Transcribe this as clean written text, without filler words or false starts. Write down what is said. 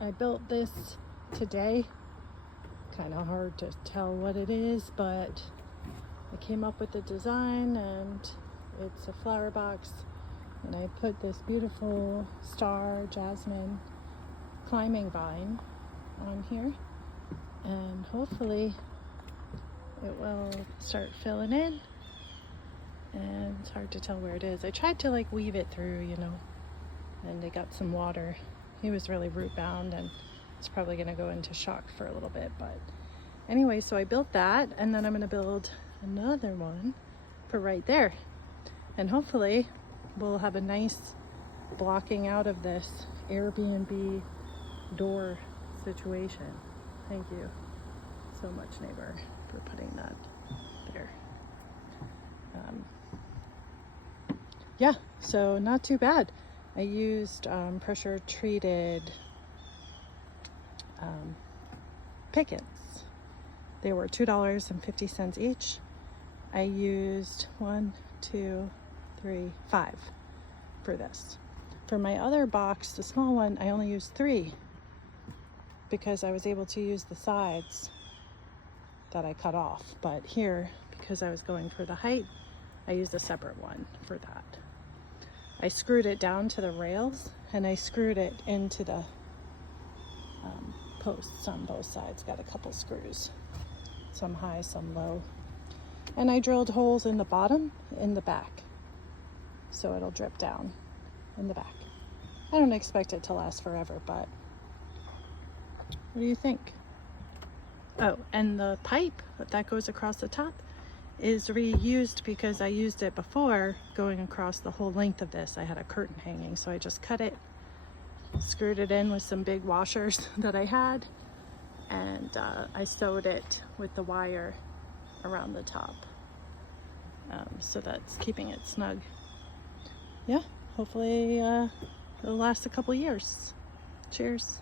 I built this today. Kind of hard to tell what it is, but I came up with the design, and it's a flower box, and I put this beautiful star jasmine climbing vine on here, and hopefully it will start filling in. And it's hard to tell where it is. I tried to like weave it through, and I got some water. He was really root bound and it's probably going to go into shock for a little bit, but anyway, so I built that, and then I'm going to build another one for right there, and hopefully we'll have a nice blocking out of this Airbnb door situation. Thank you so much, neighbor, for putting that there. Yeah, so not too bad. I used pressure treated pickets. They were $2.50 each. I used 1, 2, 3, 5 for this. For my other box, the small one, I only used 3 because I was able to use the sides that I cut off. But here, because I was going for the height, I used a separate one for that. I screwed it down to the rails, and I screwed it into the posts on both sides. Got a couple screws, some high, some low. And I drilled holes in the bottom, in the back, so it'll drip down in the back. I don't expect it to last forever, but what do you think? Oh, and the pipe that goes across the top is reused because I used it before going across the whole length of this. I had a curtain hanging, so I just cut it, screwed it in with some big washers that I had, and I sewed it with the wire around the top. So that's keeping it snug. Yeah, hopefully it'll last a couple years. Cheers.